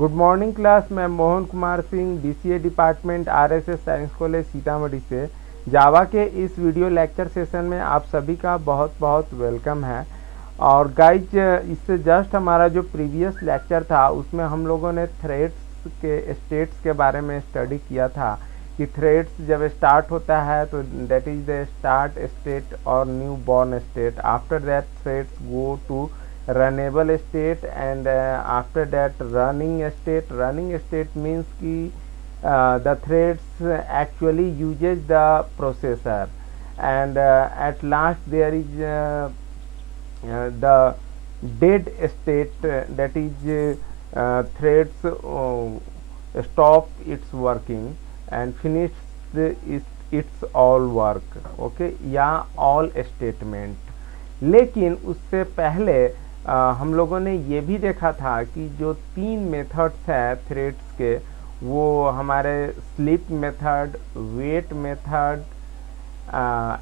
Good morning class. मैं Mohan Kumar Singh, BCA department, RSS science college Sitamarhi से Java के इस वीडियो लेक्चर सेशन में आप सभी का बहुत बहुत वेलकम है। और गाइज, इससे जस्ट हमारा जो प्रीवियस लेक्चर था उसमें हम लोगों ने थ्रेड्स के स्टेट्स के बारे में स्टडी किया था कि थ्रेड्स जब स्टार्ट होता है तो that is the start state और new born state. After that threads go to runnable state and after that running state means ki the threads actually uses the processor and at last there is the dead state, that is threads stop its working and finish its all work, okay, या all statement। लेकिन उससे पहले हम लोगों ने ये भी देखा था कि जो 3 मेथड्स हैं थ्रेड्स के, वो हमारे sleep method, wait method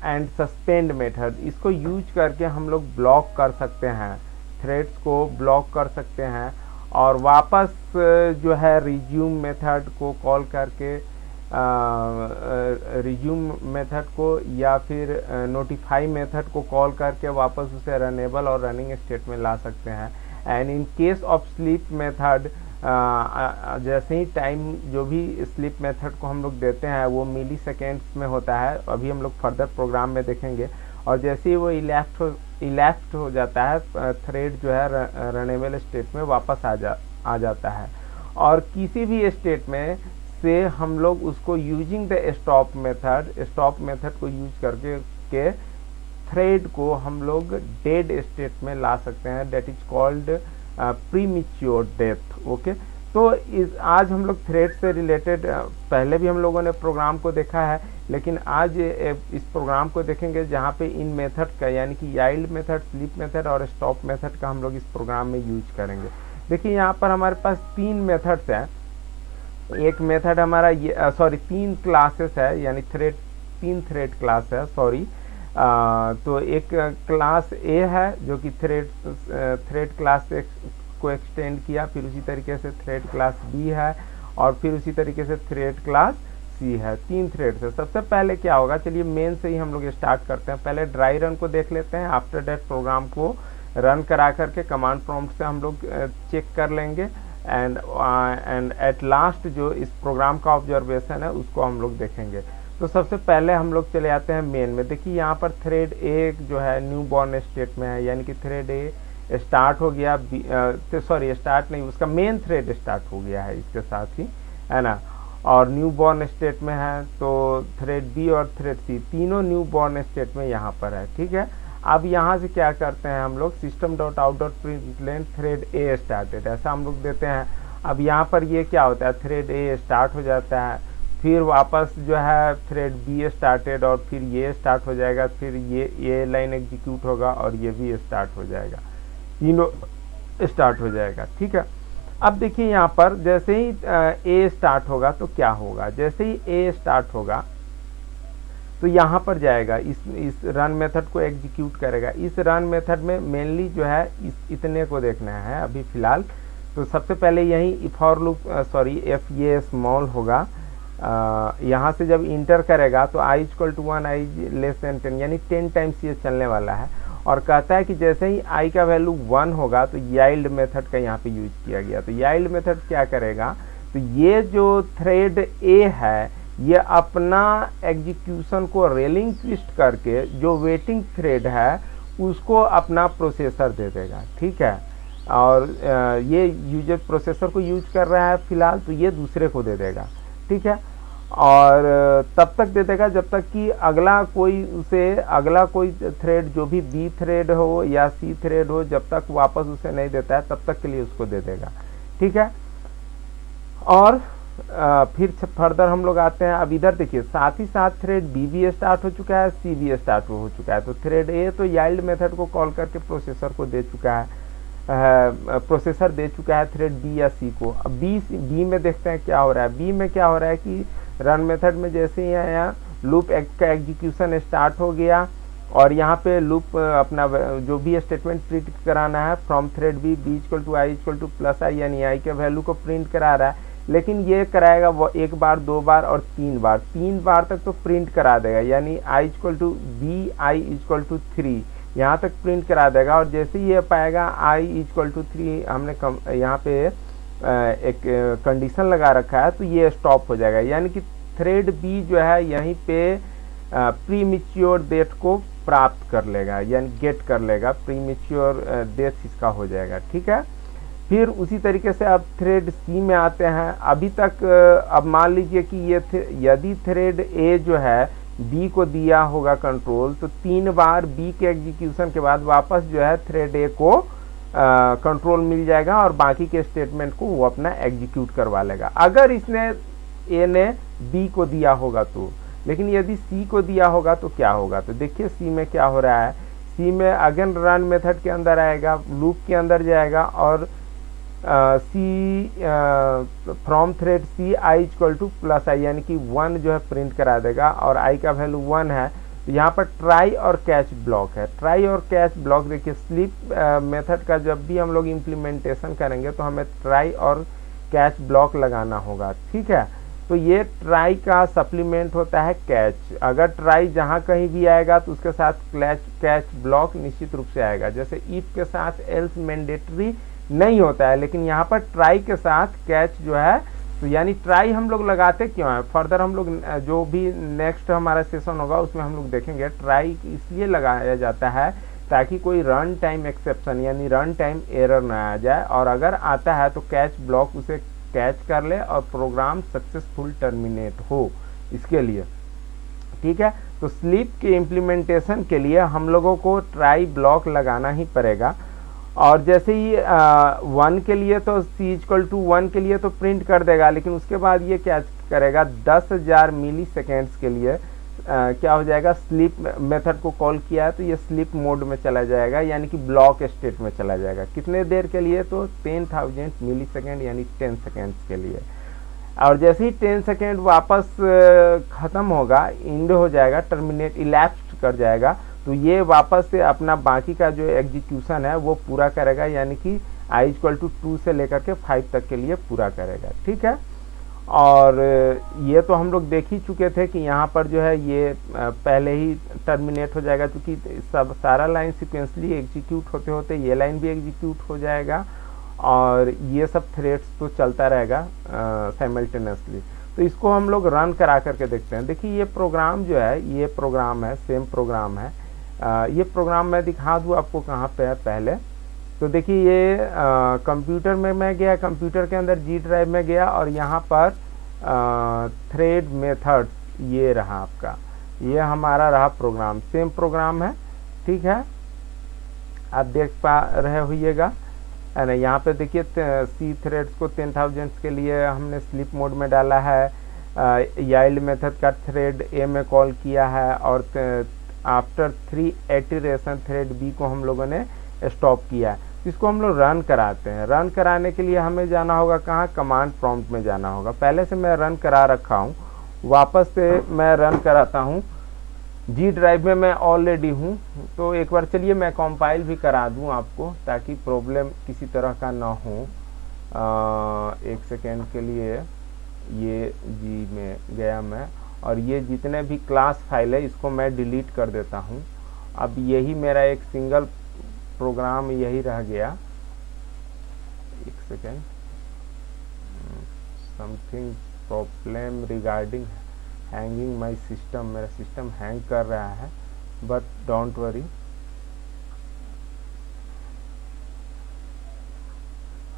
and suspend method, इसको यूज करके हम लोग ब्लॉक कर सकते हैं, थ्रेड्स को ब्लॉक कर सकते हैं और वापस जो है रिज्यूम मेथड को कॉल करके रिज्यूम मेथड को या फिर नोटिफाई मेथड को कॉल करके वापस उसे रनेबल और रनिंग स्टेट में ला सकते हैं। And in case of sleep method, जैसे ही टाइम जो भी स्लीप मेथड को हम लोग देते हैं वो मिली सेकेंड्स में होता है, अभी हम लोग फर्दर प्रोग्राम में देखेंगे। और जैसे ही वो इलेप्ट हो जाता है, थ्रेड जो है रनेबल स्टेट में वापस आ जाता है। और किसी भी स्टेट में से हम लोग उसको यूजिंग द स्टॉप मेथड को यूज करके के थ्रेड को हम लोग डेड स्टेट में ला सकते हैं, that is called premature death, okay. तो आज हम लोग थ्रेड से रिलेटेड पहले भी हम लोगों ने प्रोग्राम को देखा है, लेकिन आज इस प्रोग्राम को देखेंगे जहाँ पे इन मेथड का, यानी कि याइल्ड मेथड, स्लीप मेथड और स्टॉप मेथड का हम लोग इस प्रोग्राम में यूज करेंगे। देखिए यहाँ पर हमारे पास 3 मेथड्स हैं। एक मेथड हमारा ये 3 क्लासेस है, यानी 3 थ्रेड क्लास है, तो एक क्लास ए है जो कि थ्रेड क्लास को एक्सटेंड किया, फिर उसी तरीके से थ्रेड क्लास बी है और फिर उसी तरीके से थ्रेड क्लास सी है। 3 थ्रेड से सबसे पहले क्या होगा, चलिए मेन से ही हम लोग स्टार्ट करते हैं। पहले ड्राई रन को देख लेते हैं, आफ्टर दैट प्रोग्राम को रन करा करके कमांड प्रॉम्प्ट से हम लोग चेक कर लेंगे एंड एट लास्ट जो इस प्रोग्राम का ऑब्जर्वेशन है उसको हम लोग देखेंगे। तो सबसे पहले हम लोग चले आते हैं मेन में। देखिए यहाँ पर थ्रेड ए जो है न्यू बॉर्न स्टेट में है, यानी कि थ्रेड ए स्टार्ट हो गया, स्टार्ट नहीं, उसका मेन थ्रेड स्टार्ट हो गया है इसके साथ ही, है ना, और न्यू बॉर्न स्टेट में है। तो थ्रेड बी और थ्रेड सी तीनों न्यू बॉर्न स्टेट में यहाँ पर है, ठीक है। अब यहाँ से क्या करते हैं हम लोग, system.out.println थ्रेड ए स्टार्टेड, ऐसा हम लोग देते हैं। अब यहाँ पर ये क्या होता है, थ्रेड ए स्टार्ट हो जाता है, फिर वापस जो है थ्रेड बी स्टार्टेड और फिर ये स्टार्ट हो जाएगा, फिर ये लाइन एग्जीक्यूट होगा और ये भी स्टार्ट हो जाएगा, तीनों स्टार्ट हो जाएगा, ठीक है। अब देखिए यहाँ पर जैसे ही ए स्टार्ट होगा तो क्या होगा, जैसे ही ए स्टार्ट होगा तो यहाँ पर जाएगा, इस रन मेथड को एग्जीक्यूट करेगा। इस रन मेथड में मेनली जो है इतने को देखना है अभी फिलहाल। तो सबसे पहले यही फॉर लूप एफ ये स्मॉल होगा, यहाँ से जब इंटर करेगा तो i = 1, i लेस देन 10, यानी 10 टाइम्स ये चलने वाला है। और कहता है कि जैसे ही i का वैल्यू 1 होगा तो याइल्ड मेथड का यहाँ पे यूज किया गया। तो याइल्ड मेथड क्या करेगा, तो ये जो थ्रेड ए है ये अपना एग्जीक्यूशन को रेलिंग ट्विस्ट करके जो वेटिंग थ्रेड है उसको अपना प्रोसेसर दे देगा, ठीक है। और ये यूजर प्रोसेसर को यूज कर रहा है फिलहाल, तो ये दूसरे को दे देगा, ठीक है। और तब तक दे देगा जब तक कि अगला कोई थ्रेड, जो भी बी थ्रेड हो या सी थ्रेड हो, जब तक वापस उसे नहीं देता है तब तक के लिए उसको दे देगा, ठीक है। और फिर फर्दर हम लोग आते हैं। अब इधर देखिए साथ ही साथ थ्रेड बी भी स्टार्ट हो चुका है, सी भी स्टार्ट हो चुका है। तो थ्रेड ए तो याइल्ड मेथड को कॉल करके प्रोसेसर को दे चुका है, प्रोसेसर दे चुका है थ्रेड बी या सी को। अब बी में देखते हैं क्या हो रहा है। बी में क्या हो रहा है कि रन मेथड में जैसे ही आया लूप का एग्जीक्यूशन स्टार्ट हो गया और यहाँ पे लूप अपना जो भी स्टेटमेंट प्रिंट कराना है from thread B equal to I equal to plus I, यानी आई के वैल्यू को प्रिंट करा रहा है, लेकिन ये कराएगा वो एक बार, दो बार और तीन बार तक तो प्रिंट करा देगा, यानी I equal to B I equal to 3 यहाँ तक प्रिंट करा देगा। और जैसे ही ये पाएगा आई इक्वल टू 3, हमने यहाँ पे एक कंडीशन लगा रखा है, तो ये स्टॉप हो जाएगा, यानी कि थ्रेड बी जो है यहीं पे प्रीमेच्योर डेट को प्राप्त कर लेगा, यानी गेट कर लेगा, प्रीमेच्योर डेट इसका हो जाएगा। ठीक है, फिर उसी तरीके से अब थ्रेड सी में आते हैं। अभी तक अब मान लीजिए कि ये यदि थ्रेड ए जो है बी को दिया होगा कंट्रोल, तो 3 बार बी के एग्जीक्यूशन के बाद वापस जो है थ्रेड ए को कंट्रोल मिल जाएगा और बाकी के स्टेटमेंट को वो अपना एग्जीक्यूट करवा लेगा, अगर इसने ए ने बी को दिया होगा तो। लेकिन यदि सी को दिया होगा तो क्या होगा, तो देखिए सी में क्या हो रहा है। सी में अगेन रन मेथड के अंदर आएगा, लूप के अंदर जाएगा और C from thread C I equal to plus I, यानी कि 1 जो है प्रिंट करा देगा और आई का वैल्यू 1 है। तो यहाँ पर ट्राई और कैच ब्लॉक है। ट्राई और कैच ब्लॉक देखिए, स्लीप मेथड का जब भी हम लोग इम्प्लीमेंटेशन करेंगे तो हमें ट्राई और कैच ब्लॉक लगाना होगा। ठीक है, तो ये ट्राई का सप्लीमेंट होता है कैच। अगर ट्राई जहाँ कहीं भी आएगा तो उसके साथ कैच ब्लॉक निश्चित रूप से आएगा। जैसे इफ के साथ एल्स मैंडेटरी नहीं होता है, लेकिन यहाँ पर ट्राई के साथ कैच जो है, तो यानी ट्राई हम लोग लगाते क्यों है, फर्दर हम लोग जो भी नेक्स्ट हमारा सेशन होगा उसमें हम लोग देखेंगे। ट्राई इसलिए लगाया जाता है ताकि कोई रन टाइम एक्सेप्शन यानी रन टाइम एरर ना आ जाए, और अगर आता है तो कैच ब्लॉक उसे कैच कर ले और प्रोग्राम सक्सेसफुल टर्मिनेट हो, इसके लिए। ठीक है, तो स्लीप के इम्प्लीमेंटेशन के लिए हम लोगों को ट्राई ब्लॉक लगाना ही पड़ेगा। और जैसे ही 1 के लिए तो सी इक्वल टू 1 के लिए तो प्रिंट कर देगा, लेकिन उसके बाद ये क्या करेगा, 10,000 मिली सेकेंड्स के लिए क्या हो जाएगा, स्लीप मेथड को कॉल किया है तो ये स्लीप मोड में चला जाएगा, यानी कि ब्लॉक स्टेट में चला जाएगा। कितने देर के लिए, तो 10,000 मिली सेकेंड यानी 10 सेकेंड्स के लिए। और जैसे ही 10 सेकेंड वापस ख़त्म होगा, इंड हो जाएगा, टर्मिनेट इलैप्स्ड कर जाएगा, तो ये वापस से अपना बाकी का जो एग्जीक्यूशन है वो पूरा करेगा, यानी कि आई इक्वल टू 2 से लेकर के 5 तक के लिए पूरा करेगा। ठीक है, और ये तो हम लोग देख ही चुके थे कि यहाँ पर जो है ये पहले ही टर्मिनेट हो जाएगा, क्योंकि सब सारा लाइन सिक्वेंसली एग्जीक्यूट होते होते ये लाइन भी एग्जीक्यूट हो जाएगा और ये सब थ्रेड्स तो चलता रहेगा साइमल्टेनियसली। तो इसको हम लोग रन करा करके देखते हैं। देखिए ये प्रोग्राम जो है, ये प्रोग्राम है, सेम प्रोग्राम है। ये प्रोग्राम मैं दिखा दूँ आपको कहाँ पे है पहले। तो देखिए ये कंप्यूटर में मैं गया, कंप्यूटर के अंदर जी ड्राइव में गया और यहाँ पर थ्रेड मेथड ये रहा आपका, ये हमारा रहा प्रोग्राम, सेम प्रोग्राम है। ठीक है, आप देख पा रहे होइएगा है ना। यहाँ पे देखिए सी थ्रेड्स को 10,000 के लिए हमने स्लीप मोड में डाला है, याइल्ड मेथड का थ्रेड ए में कॉल किया है और आफ्टर 3 इटरेशन थ्रेड बी को हम लोगों ने स्टॉप किया है। इसको हम लोग रन कराते हैं। रन कराने के लिए हमें जाना होगा कहाँ, कमांड प्रॉम्प्ट में जाना होगा। पहले से मैं रन करा रखा हूँ, वापस से मैं रन कराता हूँ। जी ड्राइव में मैं ऑलरेडी हूँ, तो एक बार चलिए मैं कंपाइल भी करा दूँ आपको ताकि प्रॉब्लम किसी तरह का ना हो। एक सेकेंड के लिए ये जी में गया मैं, और ये जितने भी क्लास फाइल है इसको मैं डिलीट कर देता हूँ। अब यही मेरा एक सिंगल प्रोग्राम यही रह गया। एक second, something problem regarding hanging my system, मेरा सिस्टम हैंग कर रहा है, बट डोंट वरी।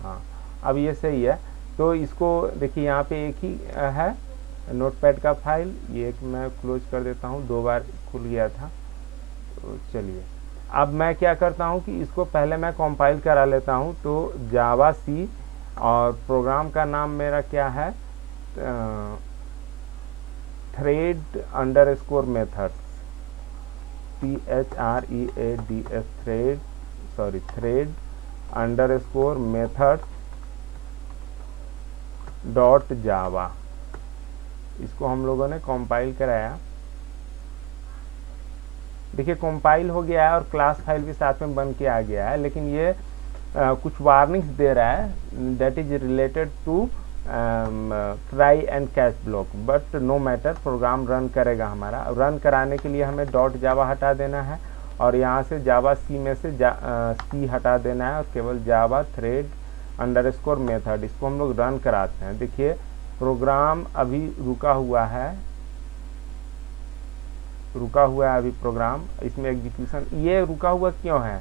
हाँ, अब ये सही है। तो इसको देखिए यहाँ पे एक ही है नोटपैड का फाइल, ये एक मैं क्लोज कर देता हूँ, 2 बार खुल गया था। तो चलिए अब मैं क्या करता हूँ कि इसको पहले मैं कंपाइल करा लेता हूँ। तो जावा सी और प्रोग्राम का नाम मेरा क्या है, thread underscore methods, THREADS thread underscore methods dot जावा, इसको हम लोगों ने कंपाइल कराया। देखिए कंपाइल हो गया है और क्लास फाइल भी साथ में बन के आ गया है, लेकिन ये कुछ वार्निंग्स दे रहा है that is related to try and catch block, but no matter, program run करेगा हमारा। रन कराने के लिए हमें डॉट जावा हटा देना है और यहाँ से जावा सी में से सी हटा देना है और केवल जावा थ्रेड अंडरस्कोर मेथड, इसको हम लोग रन कराते हैं। देखिए प्रोग्राम अभी रुका हुआ है अभी प्रोग्राम, इसमें एग्जीक्यूशन ये रुका हुआ क्यों है,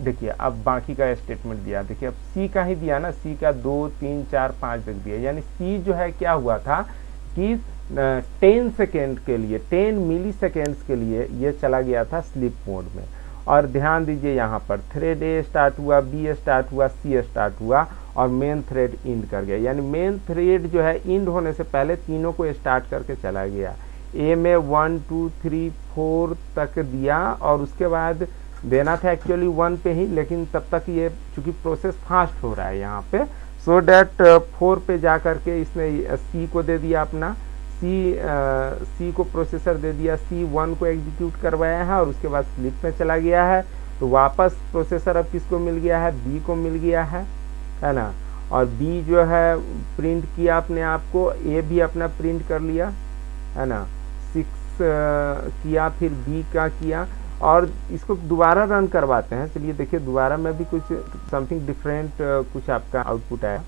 देखिए अब बाकी का स्टेटमेंट दिया, देखिए अब सी का ही दिया ना, सी का 2 3 4 5 तक दिया, यानी सी जो है क्या हुआ था कि 10 सेकेंड के लिए 10 मिली सेकेंड्स के लिए ये चला गया था स्लीप मोड में। और ध्यान दीजिए यहाँ पर थ्रेड ए स्टार्ट हुआ, बी स्टार्ट हुआ, सी स्टार्ट हुआ और मेन थ्रेड इंड कर गया, यानी मेन थ्रेड जो है इंड होने से पहले तीनों को स्टार्ट करके चला गया। ए में 1 2 3 4 तक दिया और उसके बाद देना था एक्चुअली 1 पे ही, लेकिन तब तक ये चूंकि प्रोसेस फास्ट हो रहा है यहाँ पे, सो डैट 4 पे जा करके इसने सी को दे दिया अपना, सी को प्रोसेसर दे दिया, सी 1 को एग्जीक्यूट करवाया है और उसके बाद स्लीप में चला गया है। तो वापस प्रोसेसर अब किसको मिल गया है, बी को मिल गया है ना, और बी जो है प्रिंट किया अपने आप को, ए भी अपना प्रिंट कर लिया है ना, 6 किया, फिर बी का किया और इसको दोबारा रन करवाते हैं। चलिए देखिए दोबारा में भी कुछ समथिंग डिफरेंट कुछ आपका आउटपुट आया,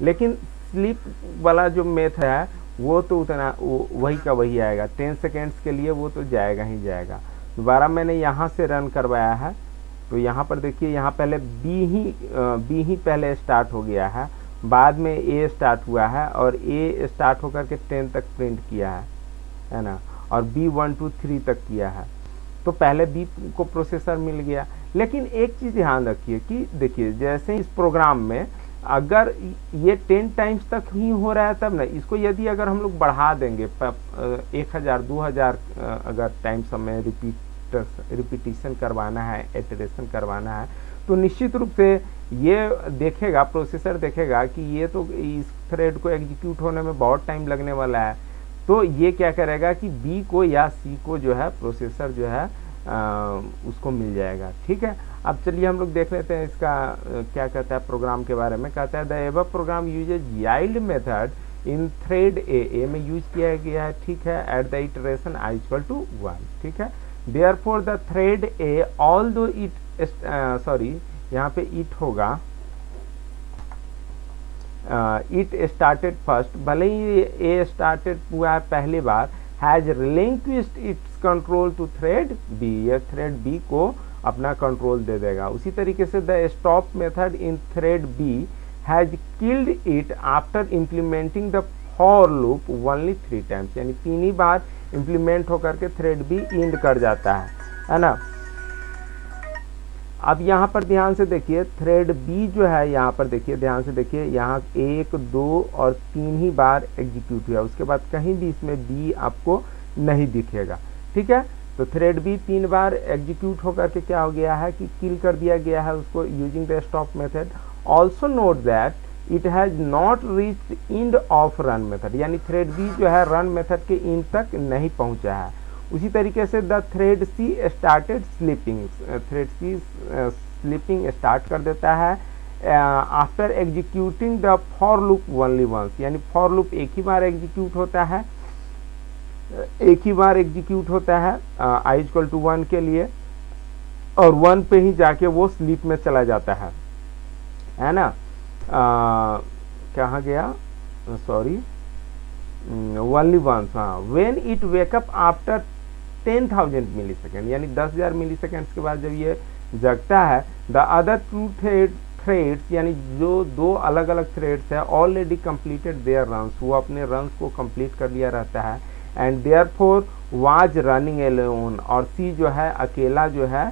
लेकिन स्लीप वाला जो मेथड है वो तो उतना वही का वही आएगा, 10 सेकेंड्स के लिए वो तो जाएगा ही जाएगा। दोबारा मैंने यहाँ से रन करवाया है, तो यहाँ पर देखिए यहाँ पहले बी ही पहले स्टार्ट हो गया है, बाद में ए स्टार्ट हुआ है और ए स्टार्ट होकर के 10 तक प्रिंट किया है ना, और बी 1 2 3 तक किया है। तो पहले बी को प्रोसेसर मिल गया, लेकिन एक चीज़ ध्यान रखिए कि देखिए जैसे इस प्रोग्राम में अगर ये 10 टाइम्स तक ही हो रहा है तब ना, इसको यदि अगर हम लोग बढ़ा देंगे 1000 2000 अगर टाइम्स हमें रिपीटिशन करवाना है, इटरेशन करवाना है, तो निश्चित रूप से ये देखेगा, प्रोसेसर देखेगा कि ये तो इस थ्रेड को एग्जीक्यूट होने में बहुत टाइम लगने वाला है, तो ये क्या करेगा कि बी को या सी को जो है प्रोसेसर जो है उसको मिल जाएगा। ठीक है, अब चलिए हम लोग देख लेते हैं इसका क्या कहता है प्रोग्राम के बारे में। कहता है the above program uses yield method in thread A में यूज किया गया है, ठीक है, at the iteration i equal to 1, ठीक है। Therefore the thread A although it sorry यहाँ पे इट होगा, इट स्टार्टेड फर्स्ट, भले ही ए स्टार्टेड हुआ है पहली बार, has relinquished its control to thread B, ये थ्रेड बी को अपना कंट्रोल दे देगा। उसी तरीके से the stop method in thread B has killed it after implementing the for loop only 3 times, यानी 3 ही बार इम्प्लीमेंट होकर के थ्रेड बी इंड कर जाता है ना। अब यहाँ पर ध्यान से देखिए थ्रेड बी जो है, यहाँ पर देखिए ध्यान से देखिए, यहाँ 1 2 और 3 ही बार एग्जीक्यूट हुआ, उसके बाद कहीं भी इसमें बी आपको नहीं दिखेगा। ठीक है, तो थ्रेड बी 3 बार एग्जीक्यूट होकर के क्या हो गया है कि किल कर दिया गया है उसको using the stop method. Also note that it has not reached end of run method, यानी थ्रेड बी जो है रन मेथड के इंड तक नहीं पहुंचा है। उसी तरीके से the thread C started sleeping, thread C sleeping start कर देता है after executing the for loop only once, यानी फॉर लूप एक ही बार एग्जीक्यूट होता है, एक ही बार एग्जीक्यूट होता है i इक्वल टू 1 के लिए, और 1 पे ही जाके वो स्लीप में चला जाता है ना। कहाँ गया, सॉरी, ओनली वंस, हाँ। When it wake up after 10,000 millisecond, यानी 10,000 मिली सेकेंड्स के बाद जब ये जगता है, द अदर 2 थ्रेड्स, यानी जो 2 अलग अलग थ्रेड्स है, ऑलरेडी कंप्लीटेड देयर रन्स, वो अपने रन्स को कंप्लीट कर लिया रहता है, and therefore was running alone, और सी जो है अकेला जो है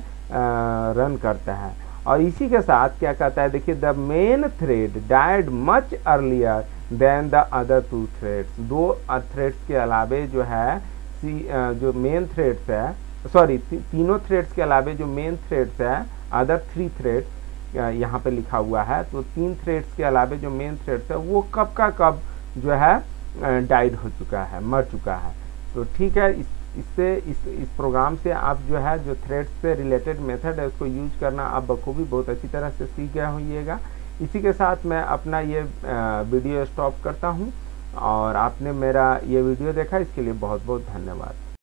रन करता है। और इसी के साथ क्या कहता है, देखिए the main thread died much earlier than the other 2 threads, 2 threads के अलावे जो है जो मेन थ्रेड्स है, सॉरी तीनों थ्रेड्स के अलावे जो मेन थ्रेड्स है, अदर 3 थ्रेड्स यहाँ पे लिखा हुआ है, तो 3 थ्रेड्स के अलावे जो मेन थ्रेड्स है वो कब का कब जो है डाइड हो चुका है, मर चुका है। तो ठीक है, इस प्रोग्राम से आप जो है जो थ्रेड्स से रिलेटेड मेथड है उसको यूज करना आप बखूबी बहुत अच्छी तरह से सीख गए होइएगा। इसी के साथ मैं अपना ये वीडियो स्टॉप करता हूँ, और आपने मेरा ये वीडियो देखा इसके लिए बहुत बहुत धन्यवाद।